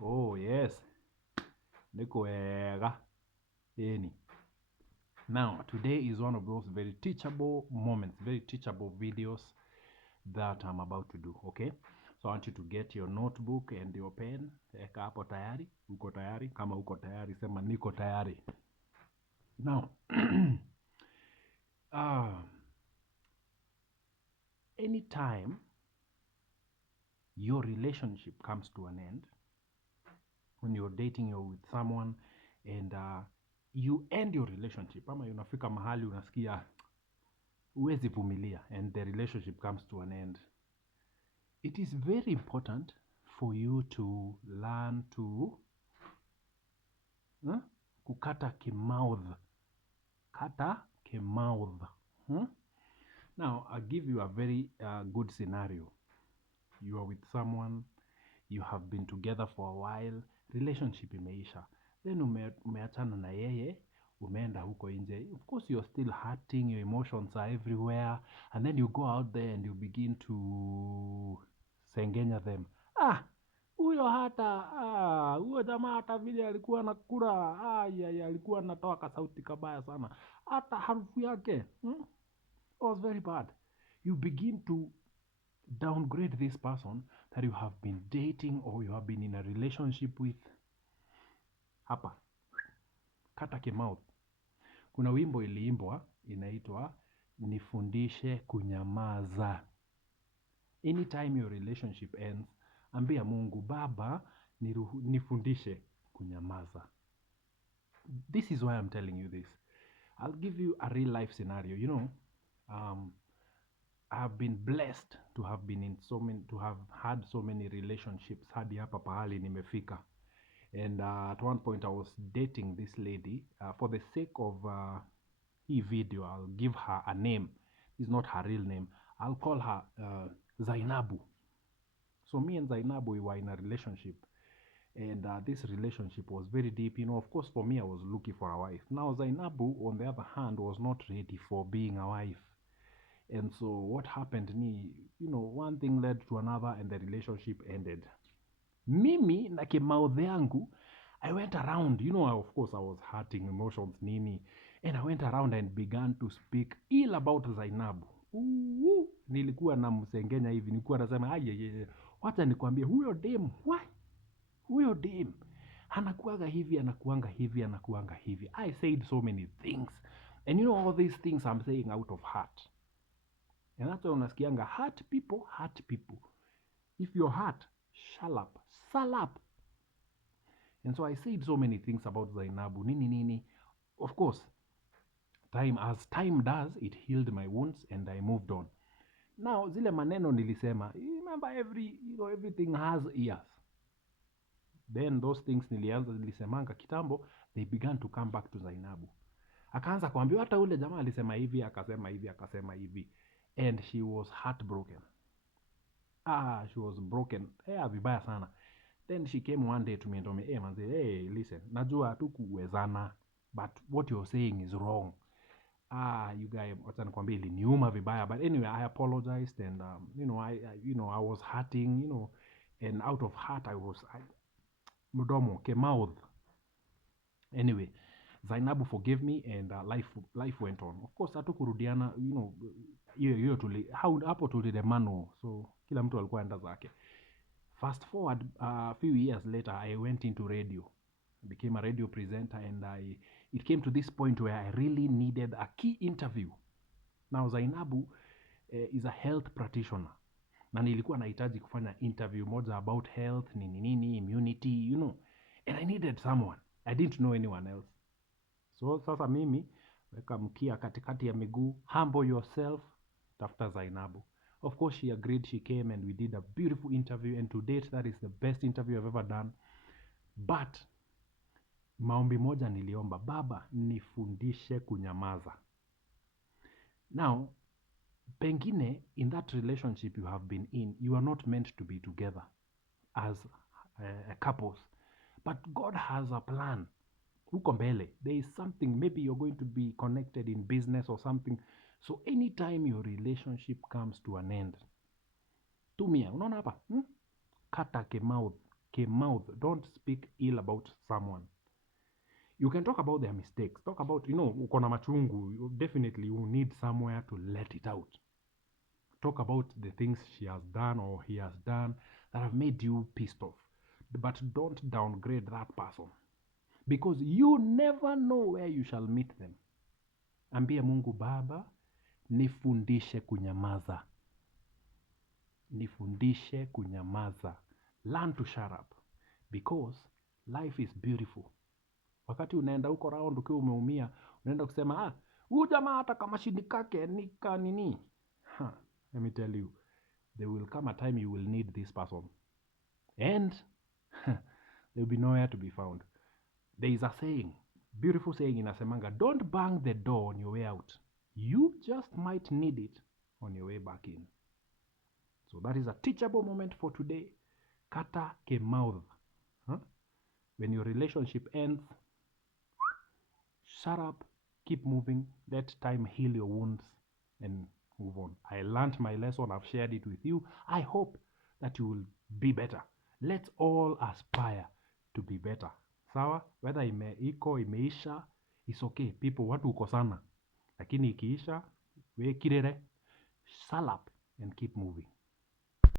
Oh yes, niko wega. Eni. Now, today is one of those very teachable moments, very teachable videos that I'm about to do, okay? So I want you to get your notebook and your pen. Eka hapo tayari. Uko tayari? Kama uko tayari, sema niko tayari. Now, uh, anytime your relationship comes to an end, when you're dating, you're with someone, and you end your relationship, ama unafika mahali unasikia huwezi vumilia and the relationship comes to an end, it is very important for you to learn to kukata kimouth. Kata kimouth. Now, I'll give you a very good scenario. You are with someone, you have been together for a while, relationship imeisha, then umeachana na yeye, umeenda huko nje. Of course, you're still hurting, your emotions are everywhere, and then you go out there and you begin to sengenya them. Huyo huyo jamaa hata vile alikuwa nakula, alikuwa anatoa kasauti kabaya sana, hata harufu yake was very bad. You begin to downgrade this person that you have been dating or you have been in a relationship with. Hapa, kata kimouth. Kuna wimbo iliimbwa inaitwa Nifundishe Kunyamaza. Anytime your relationship ends, ambia Mungu, Baba, nifundishe kunyamaza. This is why I'm telling you this. I'll give you a real life scenario. I've been blessed to have been in so many, to have had so many relationships hadi hapa pahali nimefika. And at one point I was dating this lady. For the sake of hii video, I'll give her a name. It's not her real name. I'll call her Zainabu. So me and Zainabu, we were in a relationship. And this relationship was very deep. Of course, for me, I was looking for a wife. Now, Zainabu, on the other hand, was not ready for being a wife. And so what happened ni, one thing led to another and the relationship ended. Mimi na kimauthi yangu, I went around, of course I was hurting emotions nini, and I went around and began to speak ill about Zainabu. Nilikuwa na msengenya hivi, nilikuwa nasema wacha nikwambie huyo dem, huyo dem anakuanga hivi, anakuanga hivi, anakuanga hivi. I said so many things, and all these things I'm saying out of heart. And that's why unasikianga hurt people. If you're hurt, shut up, shut up. And so I said so many things about Zainabu, nini. Of course, as time does, it healed my wounds and I moved on. Now, zile maneno nilisema, remember everything has ears. Then those things nilisemanga kitambo, they began to come back to Zainabu. Akaanza kuambiwa hata ule jamaa alisema hivi, akasema hivi. And she was heartbroken. She was broken. Vibaya sana. Then she came one day to me and told me, manze, hey, listen, najua hatukuwezana, but what you're saying is wrong. You guy, wacha nikwambie iliniuma vibaya, but anyway, I apologized and I was hurting, and out of heart mdomo mouth. Anyway, Zainabu forgave me and life went on. Of course, hatukurudiana, hiyo hapo tulidemano, so kila mtu alikuwa enda zake. Fast forward a few years later, I went into radio. I became a radio presenter and it came to this point where I really needed a key interview. Now Zainabu is a health practitioner. Na nilikuwa nahitaji kufanya interview moja about health, nini, immunity, And I needed someone. I didn't know anyone else. So sasa mimi, weka mkia katikati ya miguu, humble yourself, tafuta Zainabu. Of course, she agreed, she came and we did a beautiful interview, and to date, that is the best interview I've ever done. But, maombi moja niliomba, Baba, nifundishe kunyamaza. Now, pengine, in that relationship you have been in, you are not meant to be together as couples. But God has a plan. Huko mbele, there is something, maybe you're going to be connected in business or something. So anytime your relationship comes to an end, tumia, unaona hapa, kata kimouth Mouth. Don't speak ill about someone. You can talk about their mistakes. Talk about, uko na machungu. Definitely you need somewhere to let it out. Talk about the things she has done or he has done that have made you pissed off. But don't downgrade that person. Because you never know where you shall meet them. Ambia Mungu, Baba, nifundishe kunyamaza. Nifundishe kunyamaza. Learn to shut up. Because life is beautiful. Wakati unaenda huko round ukiwa umeumia, unaenda kusema, huyu jamaa hata kama shindi kake nika nini. Let me tell you, there will come a time you will need this person. And there will be nowhere to be found. There is a saying, beautiful saying inasemanga, don't bang the door on your way out. You just might need it on your way back in. So that is a teachable moment for today. Kata ke mouth. When your relationship ends, shut up, keep moving, let time heal your wounds and move on. I learned my lesson, I've shared it with you. I hope that you will be better. Let's all aspire to be better. Sawa? Whether imeisha, it's okay. People, watu ukosana. Lakini ikiisha, we kirere, shut up and keep moving.